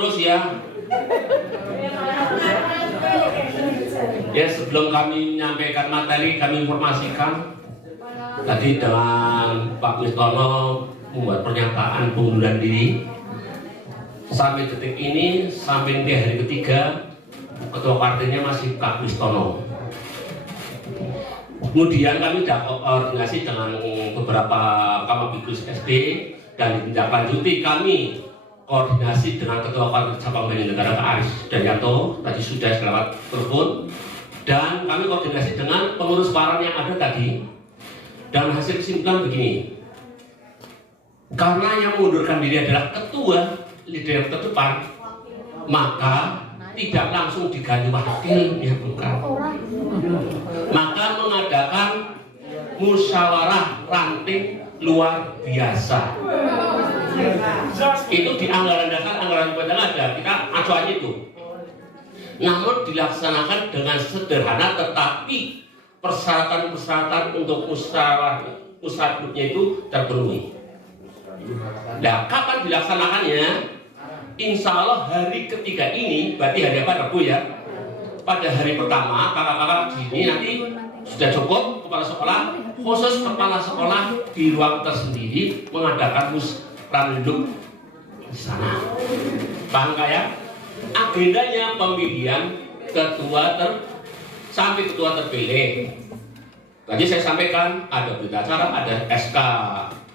terus ya. Ya, sebelum kami menyampaikan materi, kami informasikan tadi dengan Pak Wistono membuat pernyataan pengunduran diri. Sampai detik ini, sampai di hari ketiga, ketua partainya masih Pak Wistono. Kemudian kami sudah koordinasi dengan beberapa Kamabikus SD dan ditindaklanjuti kami koordinasi dengan ketua partai cabang Banjar Negara Pak Aris Danyanto, tadi sudah lewat telepon, dan kami koordinasi dengan pengurus paran yang ada tadi. Dan hasil kesimpulan begini, karena yang mengundurkan diri adalah ketua leader yang terdepan, maka tidak langsung diganti wakilnya, bukan. Maka mengadakan musyawarah ranting luar biasa. Itu di anggaran dasar, anggaran rumah ada, kita acuannya itu. Namun dilaksanakan dengan sederhana, tetapi persyaratan-persyaratan untuk musyawarahnya itu terpenuhi. Nah, kapan dilaksanakannya? Insya Allah hari ketiga ini, berarti hari apa? Rabu ya. Pada hari pertama, kakak-kakak di sini nanti sudah cukup kepala sekolah, khusus kepala sekolah di ruang tersendiri mengadakan musyawarah duduk di sana. Paham nggak ya? Agendanya pemilihan ketua sampai ketua terpilih. Tadi saya sampaikan ada berita acara, ada SK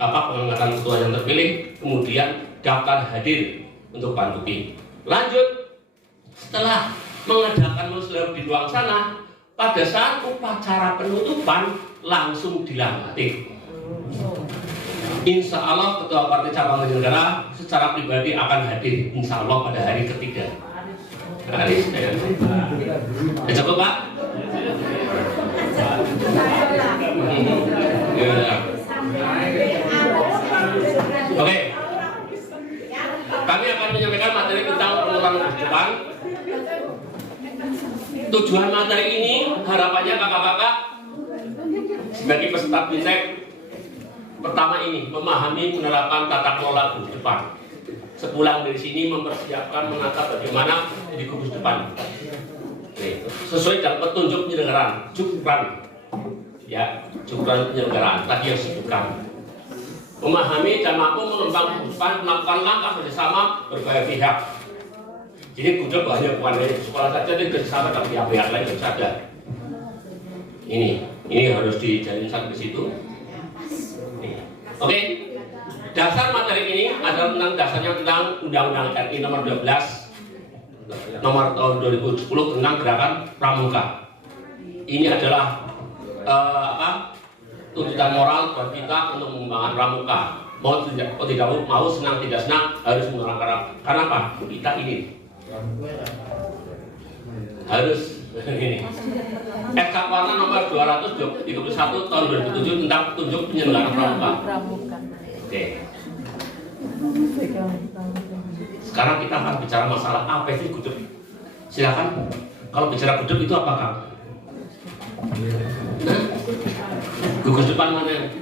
pengangkatan ketua yang terpilih, kemudian daftar hadir untuk Pantuki. Lanjut, setelah mengadakan musyawarah di ruang sana, pada saat upacara penutupan langsung dilantik. Insya Allah ketua partai cabang Banjar Negara secara pribadi akan hadir insya Allah pada hari ketiga. Haris, ya coba Pak. Oke. Kami akan menyampaikan materi tentang pengurangan kehidupan. Tujuan materi ini harapannya kakak-kakak sebagai peserta BINTEK pertama ini memahami penerapan tata kelola gugus depan. Sepulang dari sini mempersiapkan menata bagaimana jadi gugus depan. Sesuai dengan petunjuk penyelenggaraan, jukran, ya, jukran penyelenggaraan tadi yang disebutkan. Memahami dan mampu mengembang gugus depan, melakukan langkah bersama berbagai pihak. Jadi gugus banyak bukan dari sekolah saja, tapi bersama dengan pihak-pihak lain harus ada. Ini harus dijalin sampai ke situ. Oke, dasar materi ini adalah tentang dasarnya tentang Undang-Undang RI nomor 12 nomor tahun 2010 tentang gerakan pramuka. Ini adalah tuntutan moral buat kita untuk mengembangkan pramuka. Mau tidak mau, senang tidak senang harus mengembangkan. Karena apa? Kita ini harus ini. SK Warna nomor 231 tahun 2007 tentang petunjuk penyelenggaraan pramuka. Oke. Sekarang kita akan bicara masalah apa sih gudeg. Silakan. Kalau bicara gudeg itu apa, Kang? Gugus depan mana?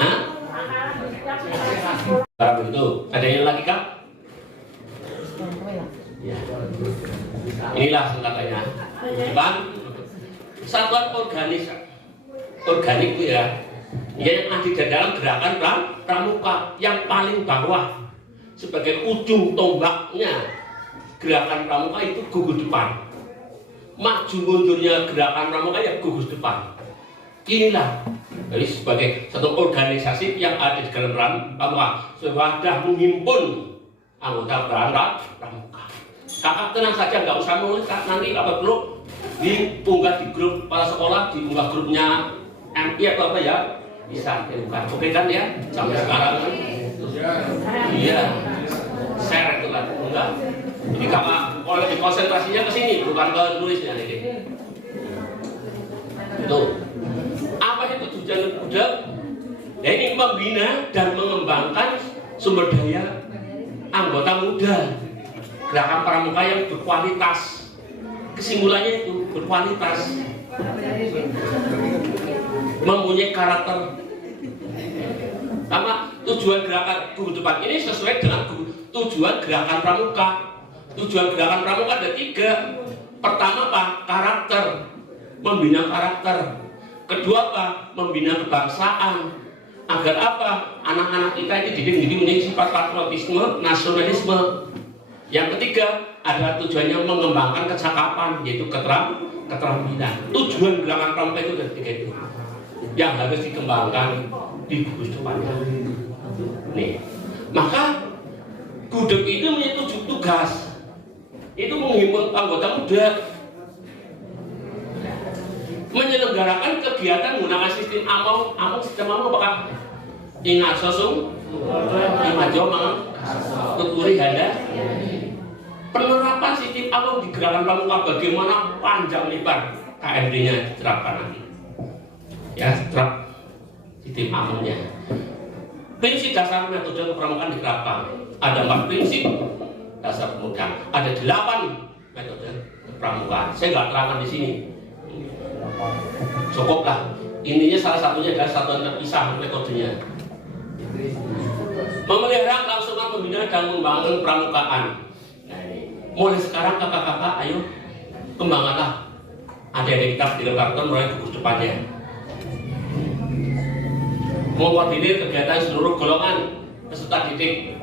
Hah? Barang itu. Ada yang lagi, Kang? Ya. Inilah singkatannya. Depan satuan organik itu ya, yang ada di dalam gerakan pramuka yang paling bawah sebagai ujung tombaknya gerakan pramuka itu gugus depan. Maju mundurnya gerakan pramuka ya gugus depan. Inilah jadi sebagai satu organisasi yang ada di dalam pramuka, sudah menghimpun anggota pramuka. Kakak tenang saja, nggak usah nulis, nanti apa perlu diunggah di grup kepala sekolah, diunggah grupnya MI atau apa ya, bisa diunggah. Oke kan ya, sampai sekarang kan? Iya, share itu lah, enggak. Jadi kakak kalau lebih konsentrasinya ke sini, bukan ke nulisnya ini. Itu apa itu tujuan gudeg? Ya ini membina dan mengembangkan sumber daya anggota muda. Gerakan pramuka yang berkualitas, kesimpulannya itu berkualitas, mempunyai karakter. Sama tujuan gerakan gugus depan ini sesuai dengan tujuan gerakan pramuka. Tujuan gerakan pramuka ada 3. Pertama apa? Karakter, membina karakter. Kedua apa? Membina kebangsaan. Agar apa? Anak-anak kita ini dididik menjadi sifat patriotisme, nasionalisme. Yang ketiga adalah tujuannya mengembangkan kecakapan, yaitu keterampilan. Tujuan gerakan pramuka itu ada 3 itu yang harus dikembangkan di gugus depannya. Nih, maka gudeg itu punya tugas. Itu menghimpun anggota muda, menyelenggarakan kegiatan menggunakan sistem sistem apakah ingat sosum, ingat jomang, tuturi handa. Penerapan sistem among di gerakan pramuka bagaimana panjang lebar KMD-nya diterapkan nanti. Ya, terap sistem amongnya. Prinsip dasar metode kepramukaan diterapkan. Ada 4 prinsip dasar kemudian ada 8 metode kepramukaan. Saya nggak terangkan di sini. Cukuplah. Intinya salah satunya adalah satuan terpisah metodenya. Memelihara kelangsungan pembinaan dan membangun pramukaan. Nah, ini. Mulai sekarang kakak-kakak, ayo kembangkanlah adik-adik kita di Lekarton mulai gugus depannya. Mengkoordinir kegiatan seluruh golongan peserta didik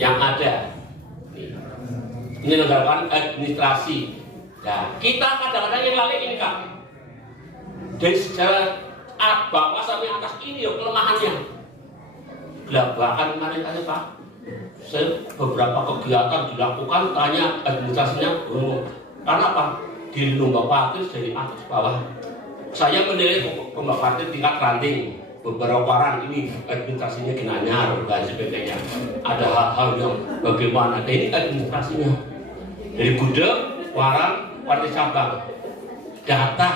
yang ada. Menyelenggarakan administrasi. Nah, kita kadang-kadang yang lalai ini Kak. Dari sejarah bawah sampai atas ini ya kelemahannya. Bahkan kemarin tanya Pak, saya beberapa kegiatan dilakukan, tanya administrasinya belum. Karena apa? Di lomba parkir dari atas bawah. Saya menilai lomba parkir tingkat ranting. Beberapa orang ini administrasinya kinanyar dan sebagainya. Ada hal-hal yang bagaimana? Nah, ini administrasinya dari gudeg, warang, partai cabang, data,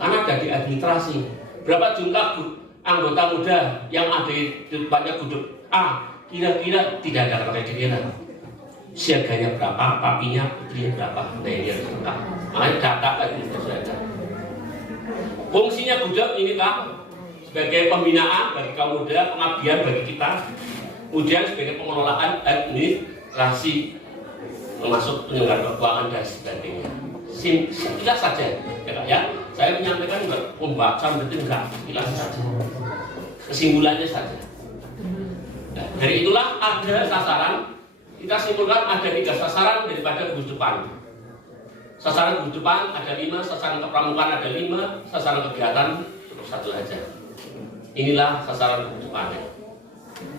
karena ada di administrasi. Berapa jumlah anggota muda yang ada di depannya gudeg A? Kira-kira tidak ada kriteria. Siaganya berapa, papinya, putrinya berapa? Nah, ini harus lengkap. Makanya data administrasi ada. Fungsinya gudeg ini Kak, sebagai pembinaan bagi kaum muda, pengabdian bagi kita, kemudian sebagai pengelolaan administrasi, termasuk penyelenggaraan keuangan dan sebagainya. Sekilas saja, ya Kak ya. Saya menyampaikan juga pembacaan betul enggak, sekilas saja, kesimpulannya saja. Nah, dari itulah ada sasaran. Kita simpulkan ada 3 sasaran daripada gugus depan. Sasaran gugus depan ada 5, sasaran kepramukaan ada 5, sasaran kegiatan cukup 1 aja. Inilah sasaran gugus depannya.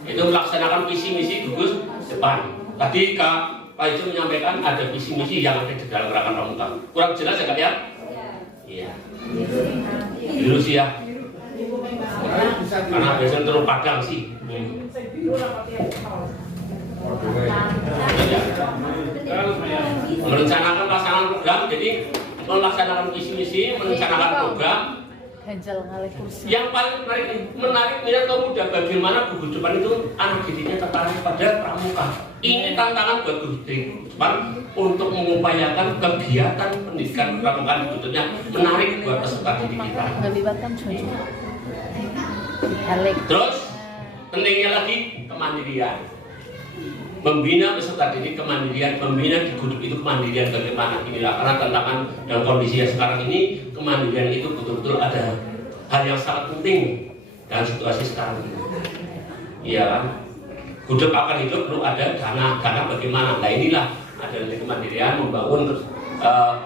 Itu melaksanakan visi misi gugus depan. Tadi Pak Ijo menyampaikan ada visi misi yang ada di dalam gerakan pramuka. Kurang jelas ya Kak ya? Iya. Biru sih ya. Karena biasanya terlalu padang sih. Merencanakan pelaksanaan program, jadi melaksanakan visi misi, merencanakan program. Yang paling menarik minat kaum muda, bagaimana gugus depan itu anak didiknya tertarik pada pramuka. Ini tantangan buat gugus depan untuk mengupayakan kegiatan pendidikan pramuka sebetulnya menarik buat peserta didik kita. Terus pentingnya lagi kemandirian. Membina peserta didik kemandirian, membina di gudeg itu kemandirian bagaimana inilah karena tantangan dalam kondisi yang sekarang ini kemandirian itu betul-betul ada hal yang sangat penting dalam situasi sekarang ini. Ya, gudeg akan hidup perlu ada dana bagaimana. Nah inilah ada kemandirian membangun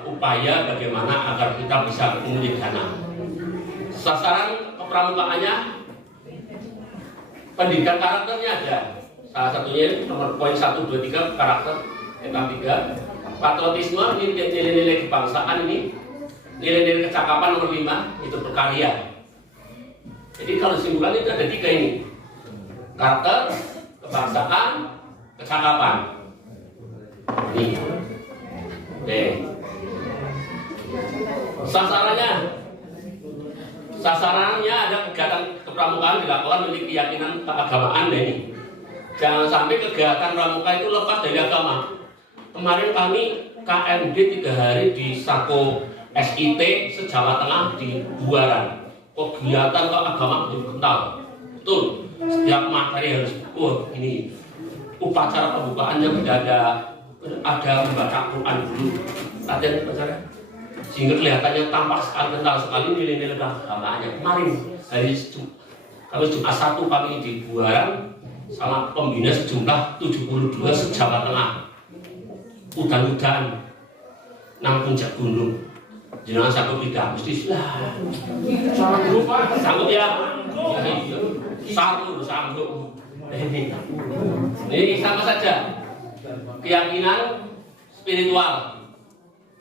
upaya bagaimana agar kita bisa memiliki dana. Sasaran kepramukaannya pendidikan karakternya ada. Salah satunya nomor poin 1, 2, 3 karakter etap 3. Patriotisme ini nilai-nilai kebangsaan ini, nilai-nilai kecakapan nomor 5 itu berkarya. Jadi kalau simpulan itu ada 3 ini. Karakter, kebangsaan, kecakapan. Ini. Oke. Sasarannya ada kegiatan kepramukaan dilakukan milik keyakinan keagamaan ini. Jangan sampai kegiatan pramuka itu lepas dari agama. Kemarin kami KMD 3 hari di Sako SIT se-Jawa Tengah di Buaran. Kegiatan keagamaan betul kental. Betul. Setiap materi harus ini upacara pembukaannya ada membaca Quran dulu, latihan upacara, sehingga kelihatannya tampak sekali kental sekali nilai-nilai keagamaannya. Kemarin hari Jumat 1 kami di Buaran sama pembina sejumlah 72 se-Jawa Tengah, udan-udan nang puncak gunung. Jangan sanggup tidak, mesti lah. Sanggup ya? Sanggup. Ini sama saja. Keyakinan spiritual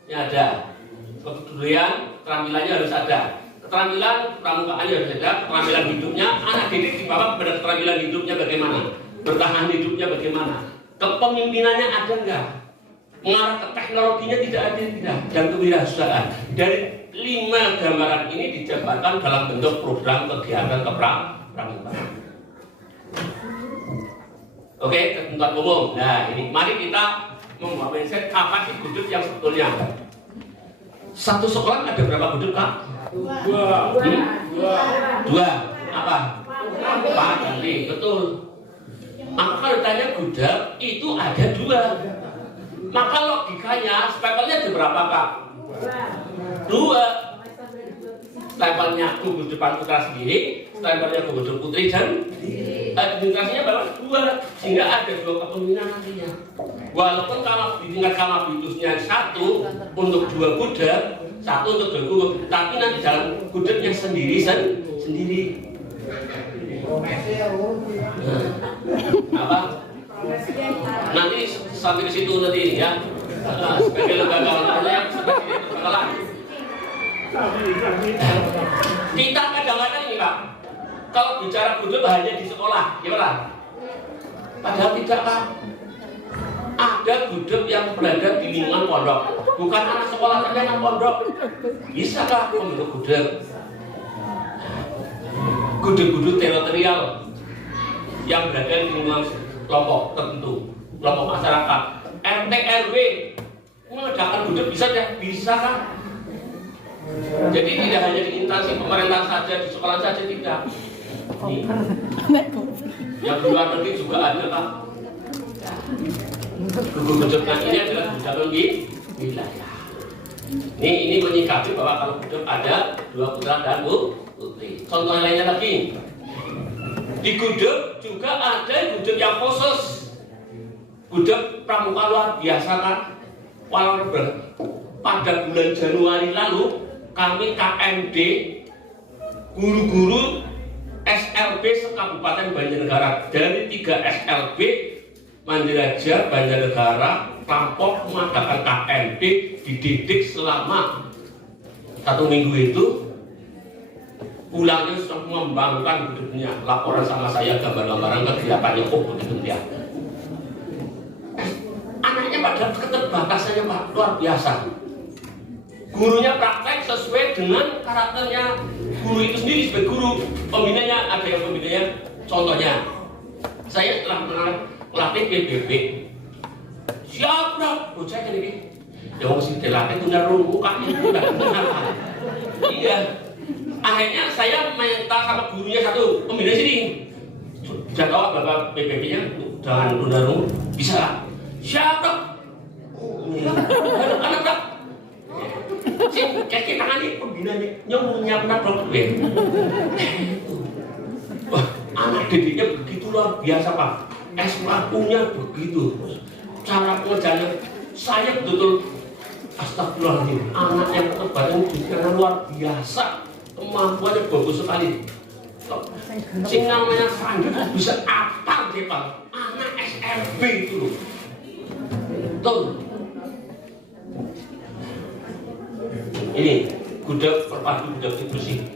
ini ada. Kebudayaan, keterampilannya harus ada. Keterampilan pramukaannya harus ada. Keterampilan hidupnya, anak didik dibawa kepada keterampilan hidupnya bagaimana? Bertahan hidupnya bagaimana? Kepemimpinannya ada enggak? Mengarah ke teknologinya tidak ada, tidak, dan kewirausahaan. Dari 5 gambaran ini dijabarkan dalam bentuk program kegiatan kepramukaan. Oke, ketentuan umum. Nah, ini mari kita membuat mindset apa sih gudeg yang sebetulnya. Satu sekolah ada berapa gudeg, Kak? Dua. Apa? Pagi, betul. Maka kalau ditanya gudeg itu ada 2. Maka logikanya stempelnya ada berapa, Kak? 2. Stempelnya gugus depan putra sendiri, stempelnya gugus putri dan administrasinya berapa? 2. Sehingga ada 2 kepemimpinan nantinya. Walaupun kalau di tingkat kamabitusnya 1 untuk 2 gudeg, 1 untuk 2 gudeg, tapi nanti dalam gudegnya sendiri. Apa? Nanti sampai ke situ nanti ya. Sebagai lembaga yang seperti itu bakalan. Kita kadang-kadang ini, Kak, kalau bicara gudeg hanya di sekolah, gimana? Padahal tidak, Kak. Ada gudeg yang berada di lingkungan pondok, bukan anak sekolah tapi anak pondok. Bisa, Kak, membentuk gudeg. Gudeg-gudeg teritorial yang berada di lingkungan kelompok tertentu, kelompok masyarakat, RT RW mengadakan gudeg bisa kan? Jadi tidak hanya di instansi pemerintah saja, di sekolah saja tidak. Nih. Yang di luar negeri juga ada, Pak. Gudeg ini adalah gudeg wilayah. Ini menyikapi bahwa kalau gudeg ada 2 putra dan putri. Contoh lainnya lagi. Di gudeg juga ada gudeg yang khusus. Gudeg pramuka luar biasa, kan? Walau pada bulan Januari lalu kami KMD guru-guru SLB se-Kabupaten Banjarnegara dari 3 SLB Mandiraja, Banjarnegara, Lampok mengadakan KMD dididik selama 1 minggu itu. Pulangnya sudah membangunkan gudegnya, laporan sama saya gambar-gambaran kegiatannya, begitu ya. Anaknya pada keterbatasannya, Pak, luar biasa. Gurunya praktek sesuai dengan karakternya guru itu sendiri sebagai guru. Pembinanya ada yang pembinanya, contohnya saya setelah melatih PBB, siap bro, bocah jadi ya wong sing dilatih tunda mukanya udah benar. Iya. Akhirnya saya minta sama gurunya satu, pembina sini jadwal bapak PBB-nya jangan tunda bisa siap bro. Anak-anak kayak tangan ini pembina nih nyomongnya pernah dokter. Wah, anak didiknya begitu luar biasa, Pak. SMAU-nya begitu, cara pengerjaannya saya betul astagfirullahaladzim. Anak yang keterbatasan didiknya luar biasa, kemampuannya bagus sekali. Sing namanya Sandi bisa apal dia, Pak. Anak SLB itu loh. Tuh. Ini gudeg perpadu gudeg inklusif.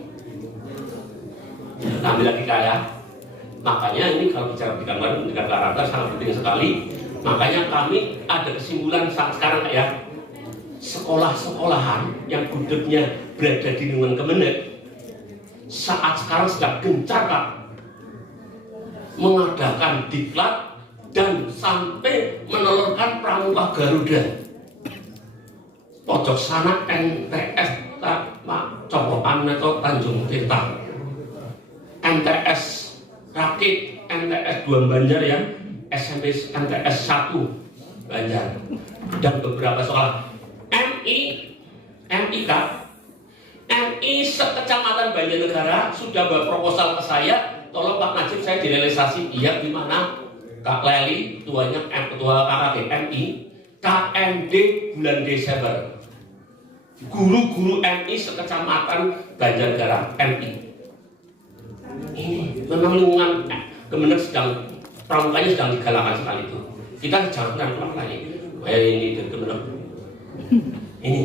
Ambil lagi kaya. Makanya ini kalau bicara bidang baru, bidang karakter sangat penting sekali. Makanya kami ada kesimpulan saat sekarang kayak sekolah-sekolahan yang gudegnya berada di lingkungan Kemenek saat sekarang sedang gencar, Pak, mengadakan diklat dan sampai menelurkan pramuka Garuda. Pojok sana NTS Cokokan atau Tanjung Tirta, NTS Rakit, NTS Duan Banjar ya, SMP MTS 1 Banjar dan beberapa sekolah. MIK sekecamatan Banjarnegara sudah berproposal ke saya, tolong Pak Najib saya direalisasi. Iya, gimana Kak Leli, ketuanya ketua KKD MI, KMD bulan Desember. Guru-guru MI sekecamatan Banjarnegara MI. Ini memang lingkungan Kemenak sedang pramukanya sedang digalakan sekali itu. Kita jangan pernah lagi. Ini dari Kemenak. Ini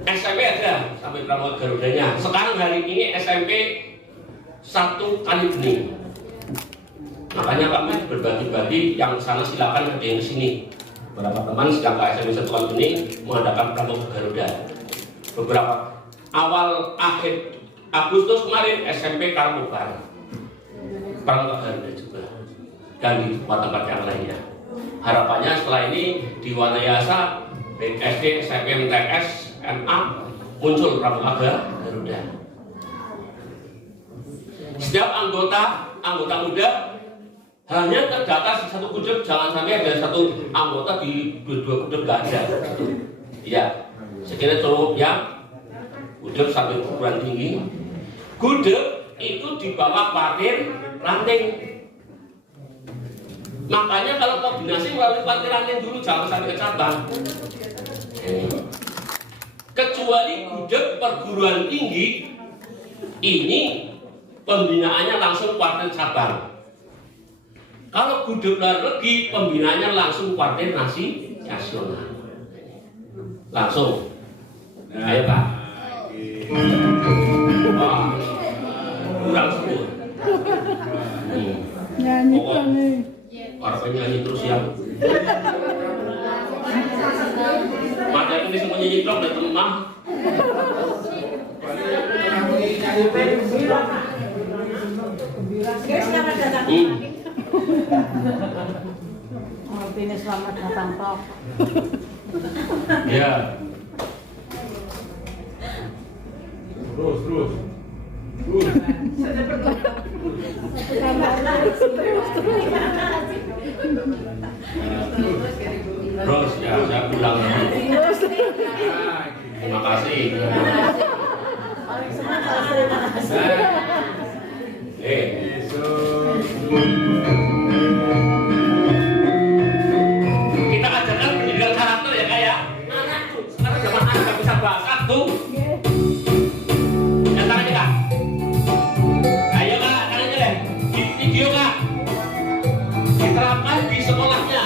SMP ada sampai pramuka Garudanya. Sekarang hari ini SMP 1 Kalibening. Makanya kami berbagi-bagi, yang sana silakan ada yang di sini. Beberapa teman sedang ke SMP 1 Kalibening mengadakan pramuka Garuda. Beberapa akhir Agustus kemarin SMP Karangkobar pramuka Garuda juga, dan di tempat-tempat yang lainnya. Harapannya setelah ini di Wanayasa, SD, SMP, MTS, MA muncul pramuka Garuda. Setiap anggota muda hanya terdata di satu gudeg, jangan sampai ada satu anggota di dua gudeg, nggak ada. Iya, sekiranya cukup ya gudeg sampai perguruan tinggi. Gudeg itu di bawah parkir ranting. Makanya kalau koordinasi melalui parkir ranting dulu, jangan sampai ke cabang. Kecuali gudeg perguruan tinggi ini pembinaannya langsung parkir cabang. Kalau gudeg luar negeri pembinaannya langsung parkir nasional. Langsung. Ayo Pak. Wah, kurang sebut. Nyanyi kan nih. Para penyanyi terus ya. Mata ini semua nyanyi dong dan temah. Selamat datang. Ini selamat datang Prof. Ya. Terus. Terus ya, saya pulang. Terima kasih. Kita ajarkan pendidikan karakter ya Kak ya. Anak tuh, sekarang zaman anak nggak bisa bahasa tuh. Ya tangannya Kak. Ayo Kak, tangannya deh. Di video Kak. Diterapkan di sekolahnya.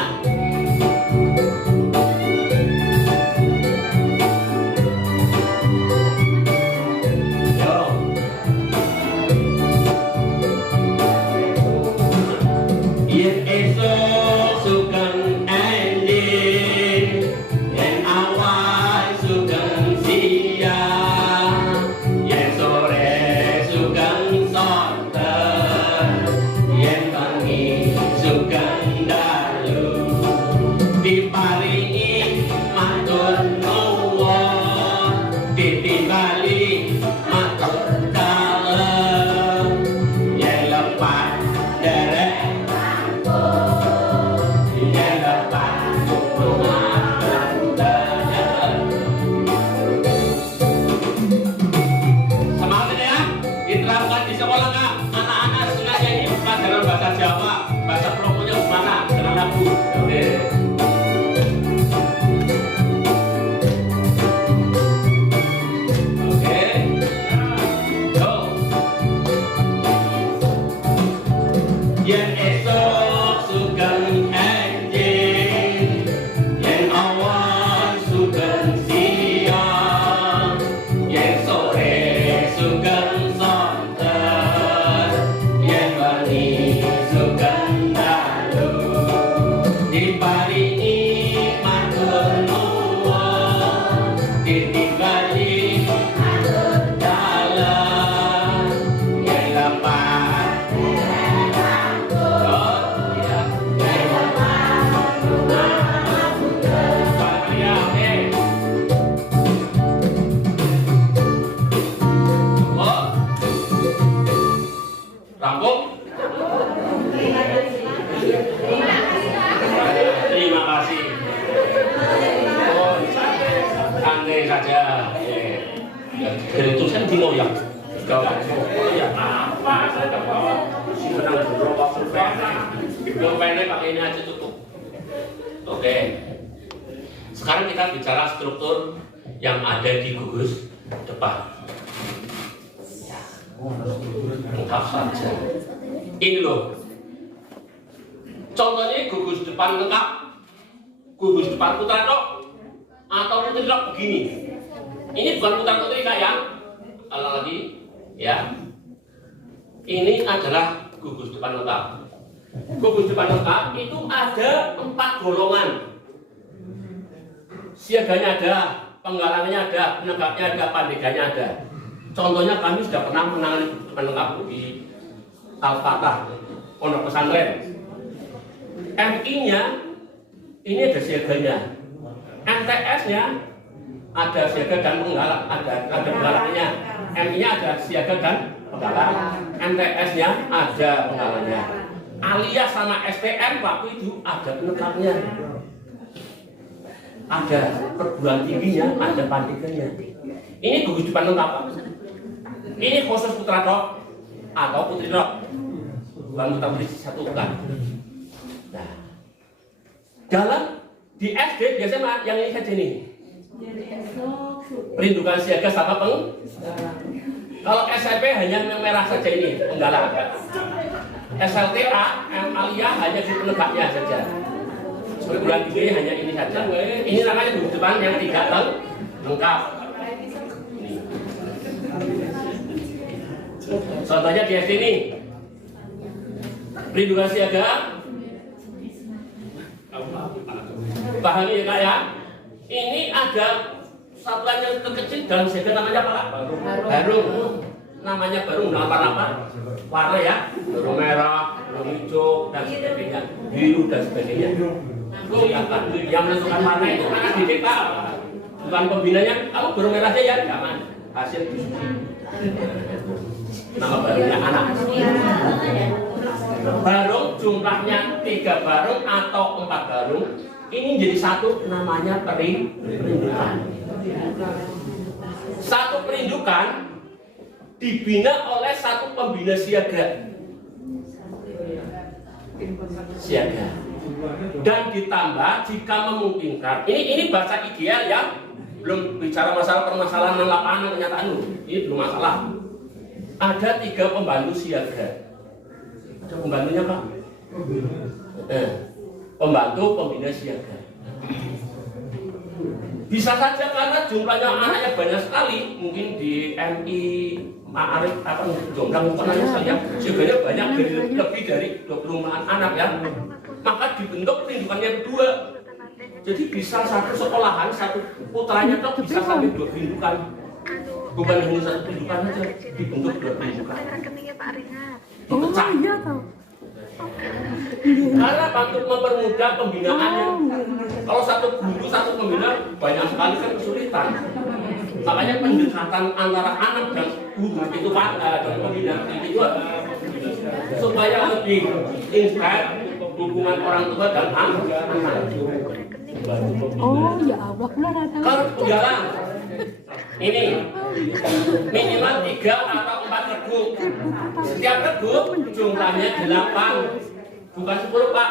Rampung? ya. Gawat oh ya apa saya nggak bawa sedang berdoa pulpen pakai ini aja tutup. Oke. Sekarang kita bicara struktur yang ada di gugus depan. Lengkap saja. Ini loh. Contohnya gugus depan lengkap, gugus depan putra tok atau putri tok begini. Ini bukan putra putri kak ya. Kalau lagi ya. Ini adalah gugus depan lengkap. Gugus depan lengkap itu ada 4 golongan. Siaganya ada, penggalangannya ada, penegaknya ada, pandeganya ada. Contohnya kami sudah pernah menangani gugus depan lengkap di Al-Fatah, pondok pesantren. MI-nya ini ada siaganya, MTS-nya ada siaga dan penggalang, ada penggalangnya. MI-nya ada siaga dan penggalang, MTS-nya ada penggalangnya. Alias sama STM waktu itu ada penegaknya, ada perguruan tingginya, ada pandeganya. Ini gugus depan lengkap. Ini khusus putra tok atau putri tok, bukan putra putri satu bukan. Nah, dalam di SD biasanya yang ini saja nih. Perindukan siaga sama kalau SMP hanya yang merah saja ini penggalang. SLTA, Alia hanya di penegaknya saja. Perguruan tinggi hanya ini saja. Ini namanya gugus depan yang tidak lengkap. Contohnya di SD ini. Perindukan siaga. Pahami ya kak ya? Ini ada satuan yang terkecil dalam siaga namanya apa? Barum. Namanya barum dengan apa? Warna ya, barum merah, barum hijau dan sebagainya, biru dan sebagainya. Yang menentukan warna itu anak didik pak, bukan pembinanya. Kamu barum merahnya ya, jangan hasil diskusi. Nama barumnya anak. Barung jumlahnya 3 barung atau 4 barung. Ini jadi satu namanya perindukan. Satu perindukan dibina oleh satu pembina siaga. Dan ditambah jika memungkinkan. Ini bahasa ideal ya. Belum bicara masalah permasalahan yang lapangan kenyataan. Ini belum masalah. Ada 3 pembantu siaga. Ada pembantunya pak? Pembantu pembina siaga. Bisa saja karena jumlahnya anaknya banyak sekali, mungkin di MI Ma'arif apa jomblang penanya saya siaganya banyak lebih dari 24 anak ya. Maka dibentuk perindukannya 2. Jadi bisa satu sekolahan, satu putranya tuh bisa sampai 2 perindukan. Bukan hanya satu perindukan saja, dibentuk 2 perindukan. Dipecah. Iya tahu. Karena untuk mempermudah pembinaannya. Kalau satu guru, satu pembina banyak sekali kan kesulitan. Makanya pendekatan antara anak dan guru itu dan pembina itu supaya lebih inspire dukungan orang tua dan anak. Oh ya Allah, Kalau penggalang ini minimal 3 atau 4 regu. Setiap regu jumlahnya 8, bukan 10 pak.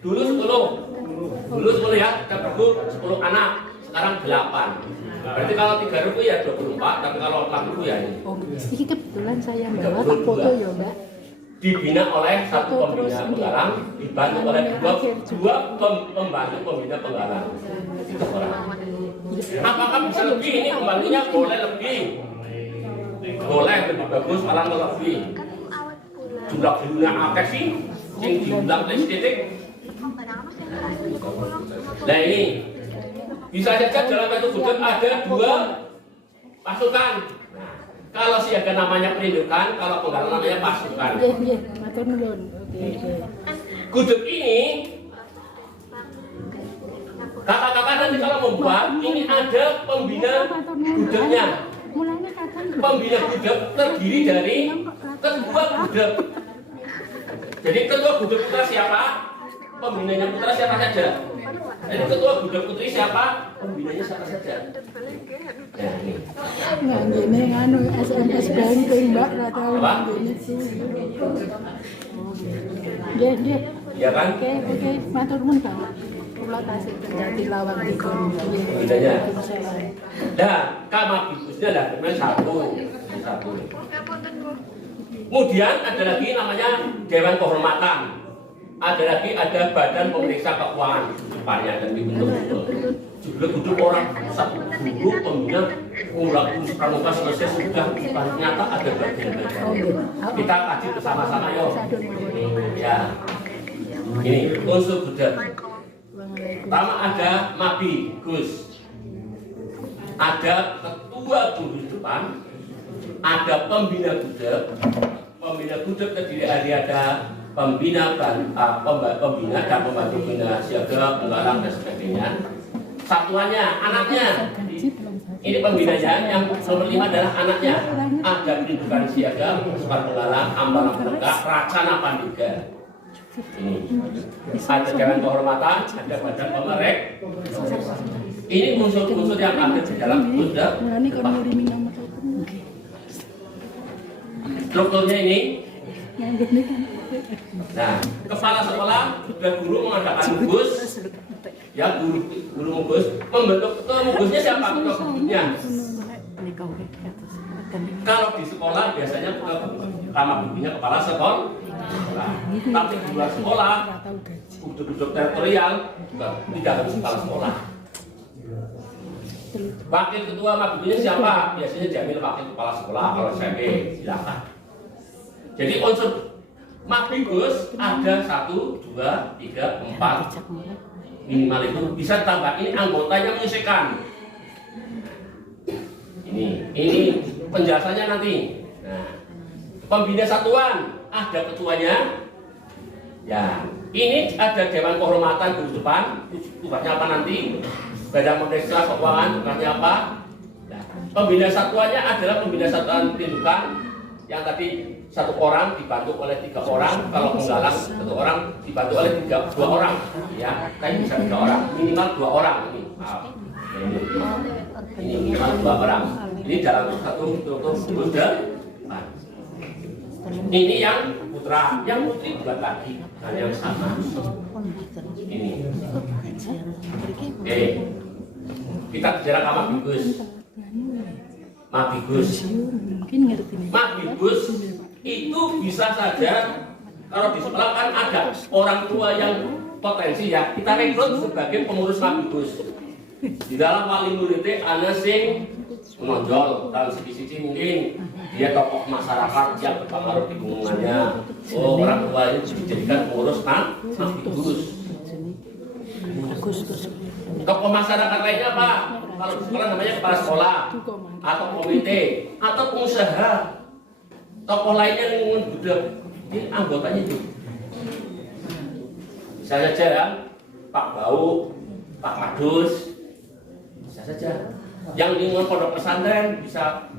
Dulu 10 ya, setiap regu 10 anak. Sekarang 8. Berarti kalau 3 regu ya 24, tapi kalau 4 regu ya ini. Oh, ini kebetulan saya bawa tak foto ya mbak. Dibina oleh satu pembina penggalang, dibantu oleh dua pembantu pembina penggalang. Itu orang. Apakah bisa lebih? Ini pembantunya boleh lebih. Boleh lebih bagus, malah lebih. Jumlah gurunya akeh sih, yang diundang titik. Nah ini bisa saja dalam satu gudeg ada 2 pasukan. Kalau siaga namanya perindukan, kalau penggalang namanya pasukan. Iya, matur nuwun. Oke. Gudeg ini kakak-kakak nanti kalau membuat ini ada pembina gudegnya. Pembina gudeg terdiri dari ketua gudeg. Jadi ketua gudeg putra siapa? Pembinanya putra siapa saja? Jadi ketua Buddha Putri siapa? Pembinanya siapa saja? Ya, ini. Nggak gini nganu SMS banking mbak nggak tahu Apa? gini sih. Dia. Ya kan? Oke, matur nuwun Kang. Kula tasih terjadi lawang dikon. Pembinanya. Dan kamar bigusnya ada cuma satu. Kemudian ada lagi namanya Dewan Kehormatan. Ada Badan Pemeriksa Keuangan depannya dan dibentuk juga duduk orang satu guru pembina mulai lulus pramuka selesai sudah ternyata ada bagian-bagian. Kita kaji bersama-sama yuk. Ya, ini unsur Buddha. Pertama ada Mabi Gus, ada ketua guru depan, ada pembina Buddha. Pembina Buddha terdiri dari ada pembina dan pembantu bina siaga, penggalang dan sebagainya. Satuannya anaknya. Ini pembinanya yang nomor 5 adalah anaknya. Ada pendidikan siaga, sebar penggalang, ambalang berkah, racana pandiga. Ini ada Dewan Kehormatan, ada Badan Pemerek. Ini unsur-unsur yang ada di dalam Buddha. Strukturnya ini. Nah, kepala sekolah sudah guru mengadakan mugus, ya guru mugus membentuk ketua mugusnya siapa ketua mugusnya? Kalau di sekolah biasanya kamar gurunya kepala sekolah, tapi di luar sekolah guru-guru teritorial juga tidak harus kepala sekolah. Wakil ketua magurunya siapa? Biasanya diambil wakil kepala sekolah kalau SMP silakan. Jadi unsur Mabigus ada 1, 2, 3, 4 minimal itu bisa tambah. Ini anggotanya menyesuaikan. Ini penjelasannya nanti. Nah, pembina satuan ada ketuanya. Ya, ini ada Dewan Kehormatan guru depan. Tugasnya apa nanti? Badan Pemeriksa Keuangan tugasnya apa? Nah, pembina satuannya adalah pembina satuan tindakan yang tadi 1 orang dibantu oleh 3 orang, kalau penggalang 1 orang dibantu oleh 2 orang, ya, tapi bisa 3 orang, minimal 2 orang ini. Ini minimal 2 orang. Ini dalam satu struktur Buddha. Ini yang putra, yang putri bukan lagi, hal yang sama. Ini. Oke. Kita bicara kamar Mabigus. Mabigus itu bisa saja kalau di sekolah kan ada orang tua yang potensi ya kita rekrut sebagai pengurus Mabigus. Di dalam wali muridnya ada sing menonjol dalam sisi mungkin dia tokoh masyarakat yang berpengaruh di lingkungannya. Oh, orang tua ini dijadikan pengurus Mabigus. Tokoh masyarakat lainnya apa? Kalau di sekolah namanya kepala sekolah atau komite atau pengusaha. Tokoh lainnya lingkungan Buddha, ini anggotanya itu. Bisa saja ya, Pak Bau, Pak Kadus, bisa saja. Yang lingkungan pondok pesantren bisa.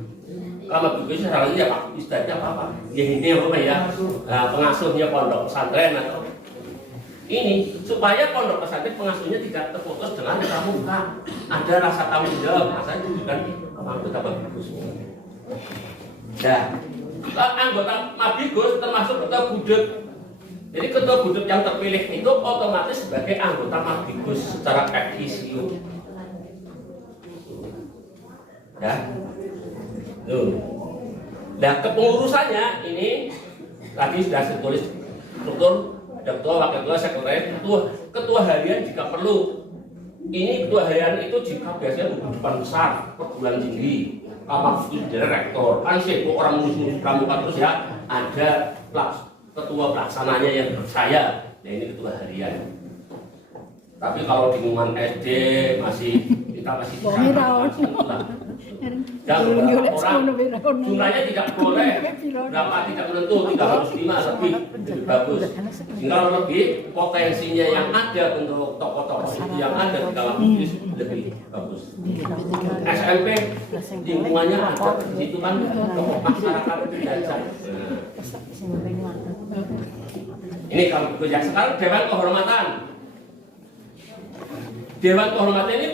Kalau begitu salah ya Pak, istilahnya apa? Ya ini apa ya? Nah, pengasuhnya pondok pesantren atau ini supaya pondok pesantren pengasuhnya tidak terfokus dengan pramuka. Ada rasa tanggung jawab, rasanya itu kan anggota Mabigus. Nah, anggota Mabigus termasuk ketua budut. Jadi ketua budut yang terpilih itu otomatis sebagai anggota Mabigus secara ekisio. Ya, tuh. Nah, kepengurusannya ini tadi sudah saya tulis struktur. Ada ketua, wakil ketua, sekretaris, ketua harian jika perlu. Ini ketua harian itu jika biasanya depan besar, perguruan tinggi, kamar direktor, kan sibuk orang ngurus pramuka terus ya. Ada ketua pelaksananya yang saya, nah ini ketua harian. Tapi kalau di lingkungan SD kita masih dan beberapa orang jumlahnya tidak boleh berapa tidak menentu, tidak harus 5 lebih bagus. Tinggal lebih potensinya yang ada untuk tokoh-tokoh yang ada di dalam bisnis lebih bagus. SMP lingkungannya ada di situ kan tokoh masyarakat belajar. Ini kalau bekerja sekarang Dewan Kehormatan. Dewan Kehormatan ini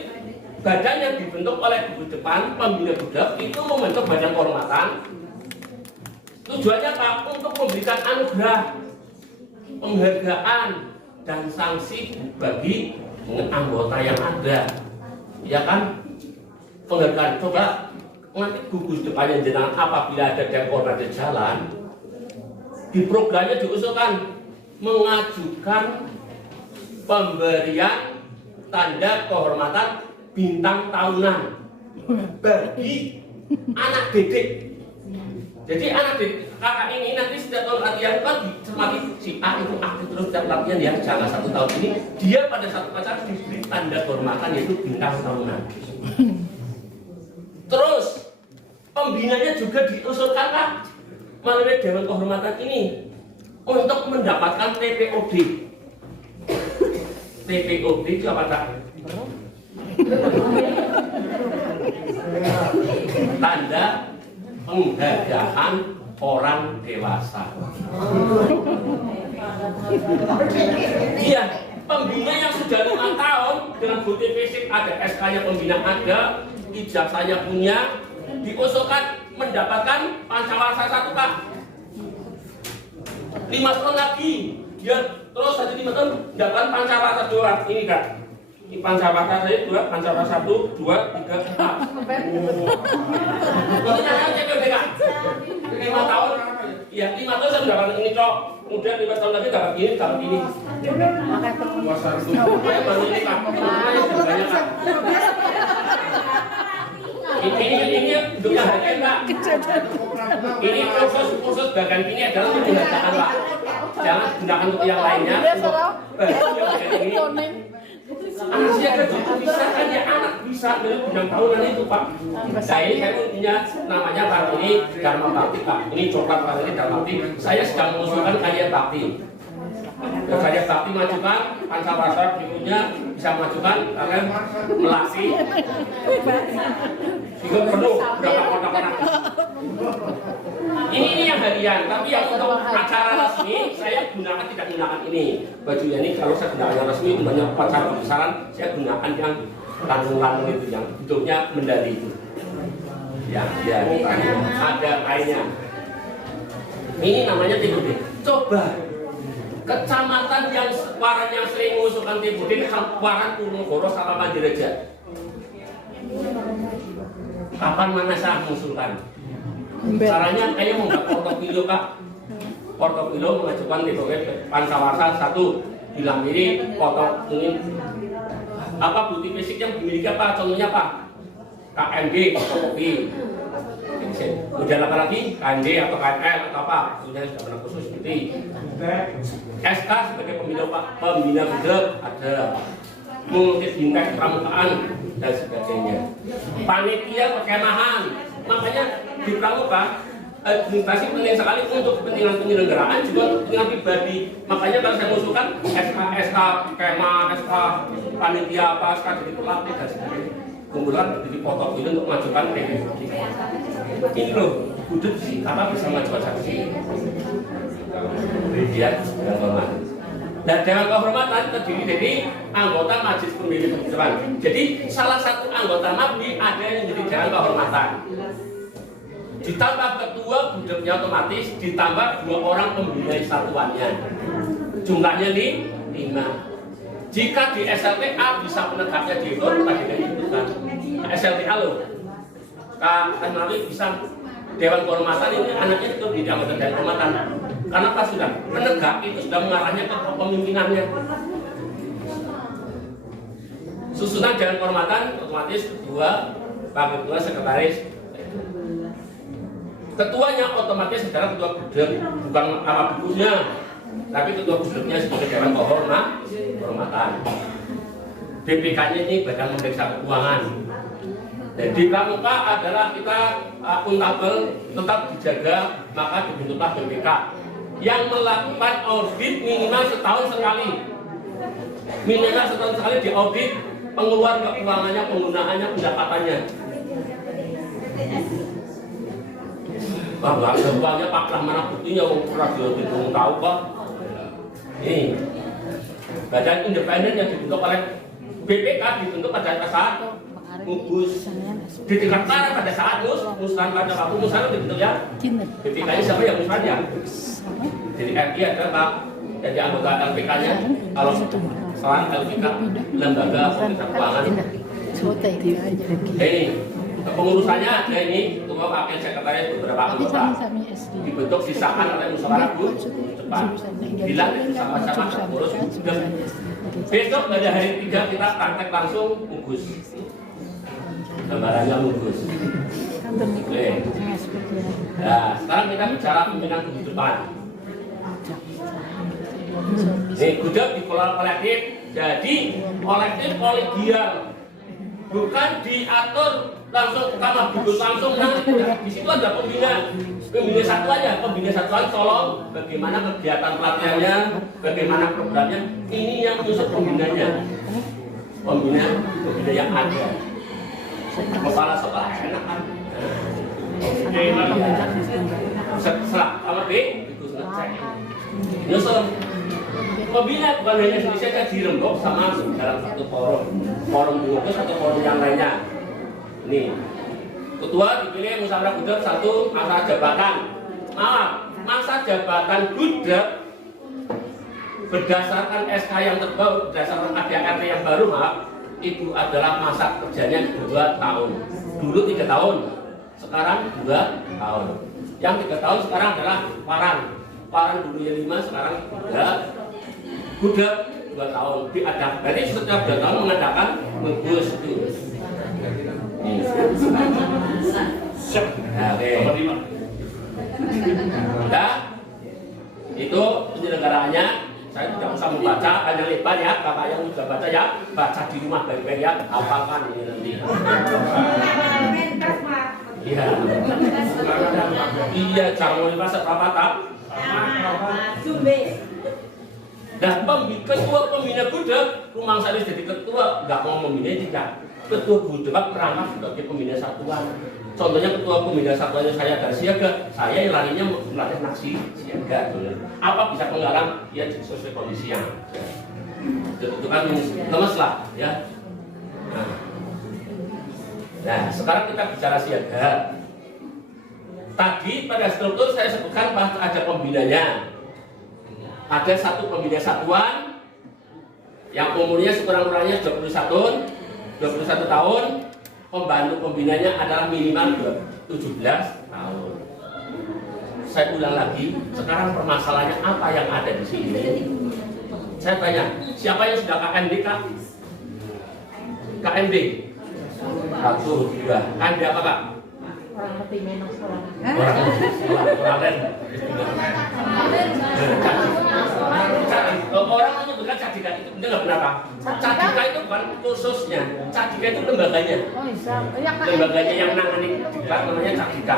badan yang dibentuk oleh Gubernur Depan, pembina Gudeg itu membentuk badan kehormatan. Tujuannya apa? Untuk memberikan anugerah, penghargaan dan sanksi bagi anggota yang ada, ya kan? Penghargaan. Coba nanti gugus depannya jenengan apabila ada Dewan Kehormatan jalan, di programnya diusulkan mengajukan pemberian tanda kehormatan bintang tahunan bagi anak didik. Jadi anak didik kakak ini nanti setiap tahun latihan kan dicermati si A itu aktif terus setiap latihan ya, jangan 1 tahun ini dia pada satu acara diberi tanda kehormatan yaitu bintang tahunan. Terus pembinanya juga diusulkan Pak melalui Dewan Kehormatan ini untuk mendapatkan TPOD. TPOD itu apa Kak? Tanda penghargaan orang dewasa. Iya, pembina yang sudah 5 tahun dengan bukti fisik ada, SK-nya pembina ada, ijazahnya punya, diusulkan mendapatkan Pancawarsa 1 Pak. 5 tahun lagi dia terus 5 tahun mendapatkan Pancawarsa 2. Ini Kak, ini Pancawarsa saya 2, Pancawarsa 1, 2, 3, 4. Maksudnya saya CPD Kak 5 tahun, iya 5 tahun saya dapat ini Cok, kemudian 5 tahun lagi dapat ini. Baru ini Kak, banyak Kak. Ini bentuknya bagian Pak. Ini khusus bagian ini adalah untuk menggunakan Pak. Jangan gunakan untuk yang lainnya. Bagian ini. Asia kan bisa kan ya, anak bisa dari bidang tahunan itu Pak. Nah ini saya punya namanya Pak, ini Dharma Bakti Pak. Ini coklat Pak, ini Dharma Bakti. Saya sedang mengusulkan karya bakti. Karya bakti majukan, Pancawarsa berikutnya bisa majukan kalian melasi. Juga perlu berapa kotak-kotak. Ini yang harian, tapi yang untuk acara resmi saya gunakan tidak gunakan ini. Bajunya ini kalau saya gunakan yang resmi banyak acara besaran, saya gunakan yang lantung-lantung itu yang bentuknya medali itu. Ya, ada kainnya. Ini namanya TPOD. Coba kecamatan yang waran yang sering mengusulkan TPOD waran Purworejo sama Mandireja. Kapan mana saya mengusulkan? Caranya kayaknya mau nggak portofilio Kak. Portofilio mengajukan TPOD Pancawarsa 1, bilang ini foto ini apa bukti fisik yang dimiliki apa? Contohnya Pak, KMG fotokopi. Kemudian apa lagi? KMG atau KML atau apa? Sudah pernah khusus seperti SK sebagai pembina Gudeg ada, mengutip bintang pramukaan dan sebagainya. Panitia perkemahan, makanya di pramuka administrasi penting sekali untuk kepentingan penyelenggaraan juga untuk kepentingan pribadi. Makanya kalau saya mengusulkan SK kemah, SK panitia apa, SK jadi pelatih dan sebagainya. Kemudian jadi foto itu untuk mengajukan TPOD. Ini loh, Gudeg sih karena bisa mengajukan saksi. Dia Dewan Kehormatan. Dan Dewan Kehormatan terdiri dari anggota Majelis Pemilih Kebetulan. Jadi salah satu anggota MAPI ada yang jadi Dewan Kehormatan. Ditambah ketua Gudegnya otomatis, ditambah 2 orang pembina satuannya. Jumlahnya 5. Jika di SLTA bisa penegaknya dihitung, tadi kan itu kan SLTA loh. Kak Nabi bisa Dewan Kehormatan ini anaknya itu di anggota Dewan Kehormatan. Karena pas sudah penegak itu sudah mengarahnya ke kepemimpinannya. Susunan Dewan Kehormatan otomatis ketua, wakil ketua, sekretaris. Ketuanya otomatis secara ketua Gudeg, bukan nama bukunya, tapi ketua Gudegnya sebagai Dewan Kehormatan. BPK-nya ini Badan Pemeriksa Keuangan. Jadi pramuka adalah kita akuntabel, tetap dijaga, maka dibentuklah BPK yang melakukan audit minimal setahun sekali. Minimal setahun sekali diaudit pengeluaran keuangannya, penggunaannya, pendapatannya. Bahwa uangnya Pak mana buktinya, radio belum tahu kok. Ini badan independen yang dibentuk oleh BPK dibentuk pada saat gugus di tingkat mana pada saat musran pada waktu musran dibentuk ya. BPK nya siapa yang musran ya? Jadi RI adalah Pak, jadi anggota LPK-nya. Kalau salah LPK lembaga pemerintah keuangan. Ini pengurusannya ada ini ketua wakil sekretaris beberapa anggota dibentuk sisakan oleh musyawarah bu depan. Bila sama-sama terurus besok pada hari 3 kita praktek langsung gugus. Gambarannya gugus. Oke. Nah, sekarang kita bicara pimpinan gugus depan. Gudeg dikelola kolektif, jadi kolektif kolegial, bukan diatur langsung kamar gugus langsung. Nah, di situ ada pembina satu aja, pembina satuan tolong bagaimana kegiatan pelatihannya, bagaimana programnya. Ini yang menyusun pembinanya, pembina yang ada. Kepala sekolah enak kan? Setelah kalau B itu selesai. Nyusun pembina bukan hanya sendiri saja dirembuk sama dalam satu forum gugus atau forum yang lainnya. Ini ketua dipilih musyawarah gudeg 1 masa jabatan. Maaf, masa jabatan gudeg berdasarkan SK yang terbaru, berdasarkan KDRT yang baru, maaf, itu adalah masa kerjanya 2 tahun. Dulu 3 tahun, sekarang 2 tahun. Yang 3 tahun sekarang adalah Paran dulu ya 5, sekarang 3. Gudeg 2 tahun diadakan. Berarti setiap 2 tahun mengadakan gugus itu. Oke. Nah, itu penyelenggaraannya. Saya tidak usah membaca hanya lebar ya. Kakak yang sudah baca ya, baca di rumah baik-baik ya. Hafalkan ini nanti. Iya. Iya, jangan lupa seberapa tak. Nah, ketua pembina gudeg, rumah saya jadi ketua, nggak mau membina tidak. Ketua gudeg merangkap sebagai pembina satuan. Contohnya ketua pembina satuannya saya dari siaga, saya yang larinya melatih naksi siaga. Apa bisa penggalang? Ya sesuai kondisi yang ada. Itu kan lemes lah, ya. Nah, sekarang kita bicara siaga. Tadi pada struktur saya sebutkan ada pembinanya. Ada 1 pembina satuan yang umurnya sekurang-kurangnya 21 tahun. Pembantu pembinanya adalah minimal 17 tahun. Saya ulang lagi, sekarang permasalahannya apa yang ada di sini? Saya tanya, siapa yang sudah KMD Kak? KMD? 1, 2. KMD apa Kak? Orang lebih menos orang. Orang menyebutkan Cadika itu benar benar Pak. Cadika itu bukan khususnya, Cadika itu lembaganya. Lembaganya yang menangani diklat namanya Cadika.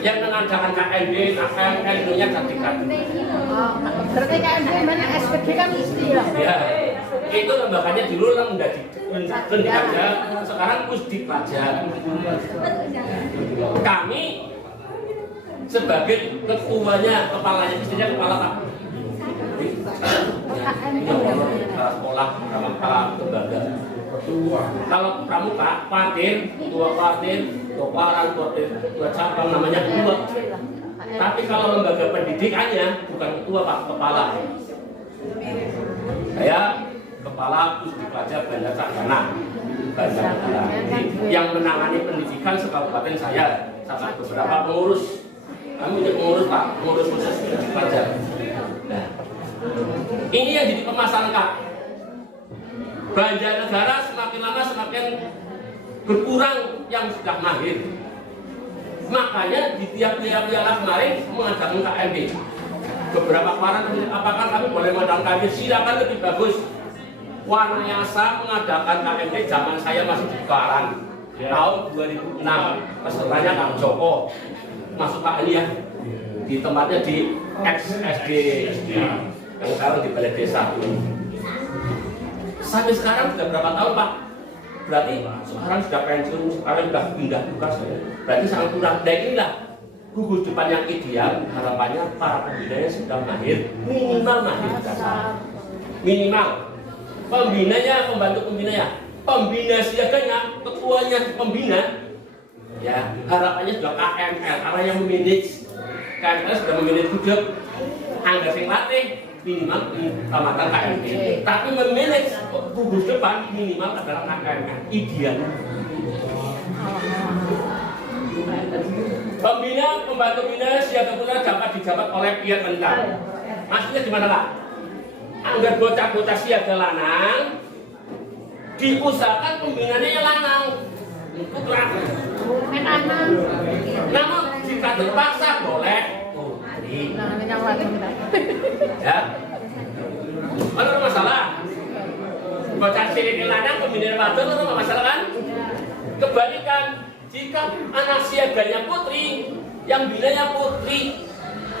Yang mengadakan KMD, KML nya Cadika. Berarti KMD mana SPG kan mesti ya? Ya, itu lembaganya dulu menjadi pendidikannya, sekarang Pusdik Pelajar. Kami sebagai ketuanya, kepalanya, istrinya kepala Pak. Sekolah sama kepala lembaga. Kalau pramuka, patir, ketua patir, ketua paran, ketua cabang namanya ketua. Tapi kalau lembaga pendidikannya bukan ketua Pak, kepala. Saya kepala Pusdik Pelajar Bandar Cakana. Yang menangani pendidikan sekabupaten saya sama beberapa pengurus. Kami punya pengurus Pak, pengurus khusus Pusdik Pelajar. Nah, ini yang jadi permasalahan Kak. Banjarnegara semakin lama semakin berkurang yang sudah mahir. Makanya di tiap-tiap wilayah kemarin mengadakan KMD. Beberapa paran, apakah kami boleh mengadakan KMD? Silakan, lebih bagus. Wanayasa mengadakan KMD zaman saya masih di Paran tahun 2006. Pesertanya Kang Joko, masuk Pak ini ya, di tempatnya di XSD yang sekarang di Balai Desa. Sampai sekarang sudah berapa tahun Pak? Berarti sekarang sudah pensiun, sekarang sudah pindah tugas. Berarti sangat kurang. Dan inilah gugus depan yang ideal. Harapannya para pembinanya sudah mahir, minimal mahir dasar, minimal. pembinanya, pembantu pembinanya, pembina siaganya, ketuanya pembina, ya harapannya sudah KML, karena yang memanage KML sudah memanage hidup, anggar sing latih minimal di tamatan KMP, tapi memanage gugus depan minimal adalah KML ideal. Pembina, pembantu pembina siaga putra dapat dijabat oleh pihak rentan. Maksudnya gimana Pak? Anggar bocah-bocah siaga lanang diusahakan pembinanya yang lanang putra. Namun jika terpaksa boleh putri. Ya, mana masalah? Bocah cilik lanang pembinanya wadon ada masalah kan? Kebalikan, jika anak siaganya putri, yang binanya putri,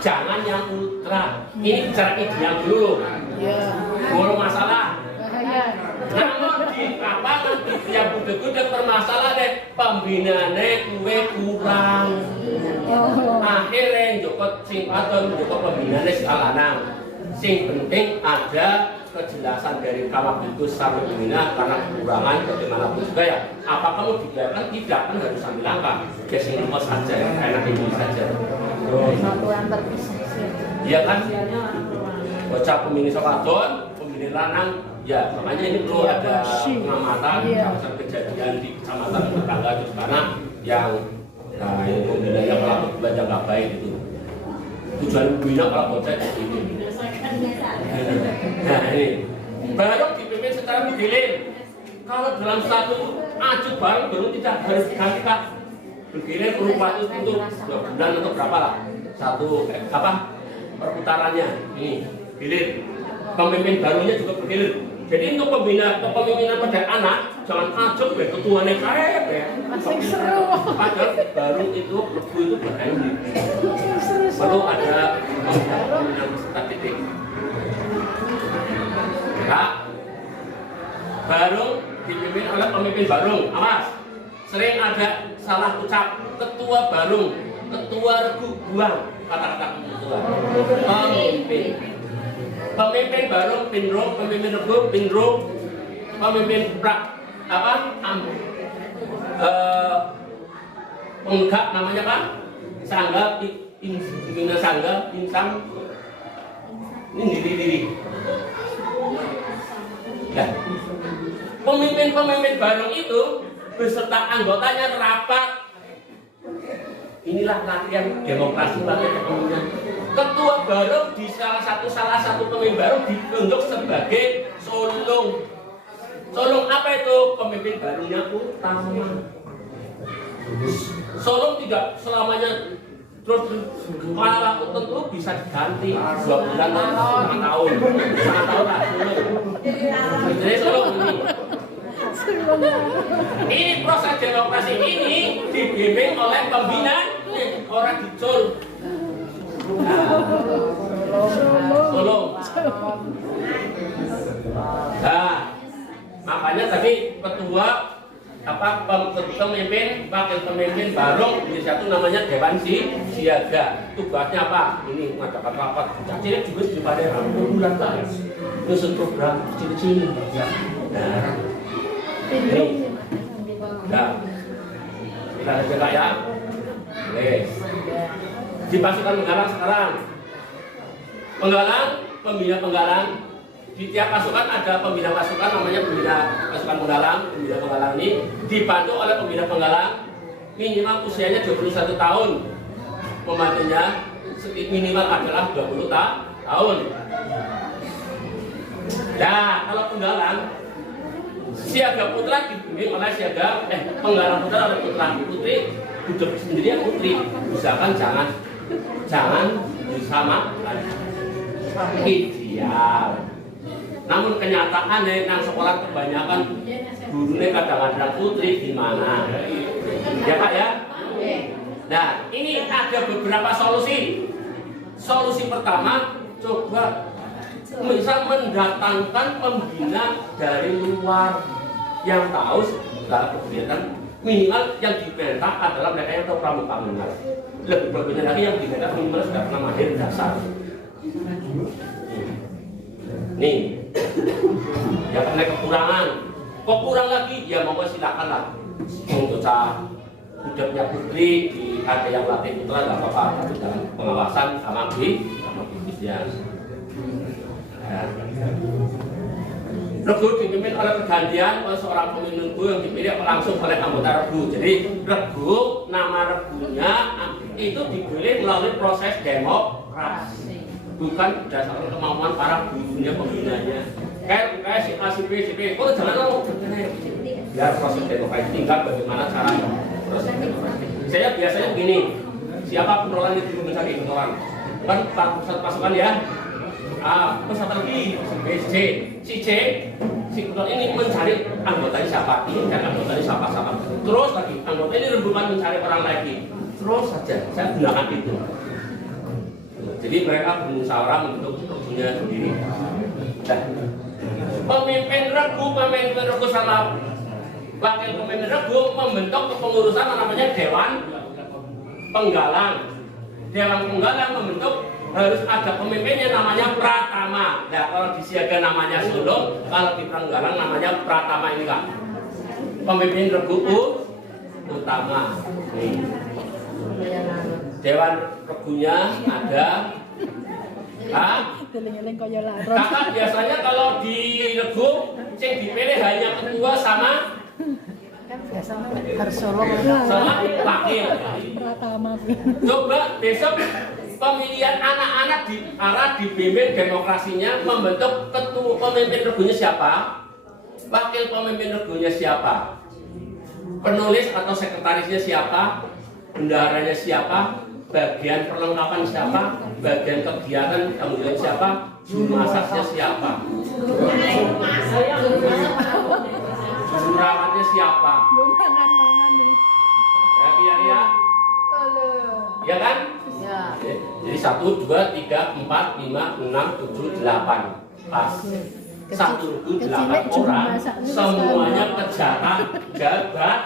jangan yang putra. Ini bicara ideal dulu. Belum masalah. Namun di lapangan yang gudeg-gudeg permasalahan deh, pembinane kuwe kurang. Akhirnya joko sing wadon, joko pembinane lanang. Sing penting ada kejelasan dari Kawabdilkus sampai pembina karena kekurangan bagaimanapun juga ya. Apa kamu dibiarkan? Tidak, kan harus sambil langkah. Ya sing luas saja, enak ini saja. Satuan terpisah. Iya kan? Bocah pembina wadon, pembina lanang, ya makanya ini perlu ada pengamatan kawasan kejadian di kecamatan tetangga di sana yang ini pembina yang melakukan belajar nggak baik itu. Tujuan pembina kalau bocah itu ini. Nah ini baru dipimpin secara bergilir. Kalau dalam satu ajuk bareng baru tidak harus diganti Kak. Bergilir berupa itu 2 bulan atau berapa lah satu perputarannya ini gilir. Pemimpin barunya juga bergilir. Jadi untuk kepemimpinan pada anak jangan ajuk ya ketuanya kayak ya. Seru. Padahal baru itu lebu itu berani. Perlu ada pemimpinan peserta titik. Kak, baru dipimpin oleh pemimpin baru. Awas, sering ada salah ucap ketua baru, ketua regu buang kata-kata ketua. Pemimpin baru pinro, pemimpin regu pinro, pemimpin enggak namanya Pak, sangga, pimpinan sangga, insang, ini diri. Ya. Pemimpin-pemimpin baru itu beserta anggotanya rapat. Inilah latihan demokrasi, latihan kepemimpinan. Ketua baru di salah satu pemimpin baru ditunjuk sebagai sulung. Sulung apa itu? Pemimpin barunya utama. Sulung tidak selamanya terus pada waktu tentu bisa diganti 2 bulan atau 5 tahun. 5 tahun lah sulung. Jadi sulung ini proses demokrasi ini dibimbing oleh pembina orang dicul. Sulung. Nah, makanya tadi ketua pemimpin, wakil pemimpin baru di satu namanya Dewan Siaga. Tugasnya apa? Ini mengadakan rapat. Cilik juga di pada bulan Pak. Nyusun program cilik-cilik. Nah, ini. Nah, kita coba ya. Boleh. Di pasukan penggalang sekarang. Pembina penggalang. Di tiap pasukan ada pembina pasukan namanya pembina pasukan penggalang ini dibantu oleh pembina penggalang minimal usianya 21 tahun, pembantunya minimal adalah 20 tahun. Nah, kalau penggalang siaga putra dibimbing oleh penggalang putra oleh putra putri, hidup sendirian putri, usahakan jangan disamakan ideal. Namun kenyataan yang sekolah kebanyakan gurunya kadang-kadang putri gimana? Ya Pak ya? Nah ini ada beberapa solusi. Solusi pertama, coba misal mendatangkan pembina dari luar yang tahu segala kegiatan. Minimal yang diminta adalah mereka yang tahu pramuka menengah. Lebih bagusnya lagi yang diminta minimal sudah pernah mahir dasar. Nih, ya karena kekurangan. Kok kurang lagi? Ya mau silakan lah. Untuk hidupnya putri, ada yang latih putra nggak apa-apa, tapi dalam pengawasan sama bisnisnya. Nah. Regu dipimpin oleh pergantian oleh seorang pemimpin regu yang dipilih langsung oleh anggota regu. Jadi regu, nama regunya itu dipilih melalui proses demokrasi, bukan berdasarkan kemauan para gurunya pembinanya. Kayak si A, si B, si B. Oh jangan dong. Biar proses demokrasi tinggal bagaimana caranya. Proses demokrasi. Saya biasanya begini, siapa penolakan itu mencari penolakan? Kan pasukan ya. Terus satu lagi si C ini mencari anggotanya siapa, ini dan anggotanya siapa. Terus lagi anggota ini rembukan mencari orang lagi. Terus saja saya gunakan itu. Jadi mereka bermusyawarah membentuk regunya sendiri. Pemimpin regu sama wakil pemimpin regu membentuk kepengurusan namanya Dewan Penggalang. Dewan Penggalang membentuk harus ada pemimpinnya namanya Pratama. Nah kalau di Siaga namanya Solo, kalau di Penggalang namanya Pratama ini Kak. Pemimpin regu utama. Nih. Dewan regunya ada. Kakak biasanya kalau di regu yang dipilih hanya ketua sama harus Solo sama wakil. Coba besok pemilihan anak-anak di arah dibimbing demokrasinya membentuk ketua pemimpin regunya siapa, wakil pemimpin regunya siapa, penulis atau sekretarisnya siapa, bendaharanya siapa, bagian perlengkapan siapa, bagian kegiatan tanggung jawab siapa, juru masaknya siapa, juru rawatnya siapa. Ya. Ya kan? Ya. Jadi 1, 2, 3, 4, 5, 6, 7, 8 pas 1 8 orang semuanya pejabat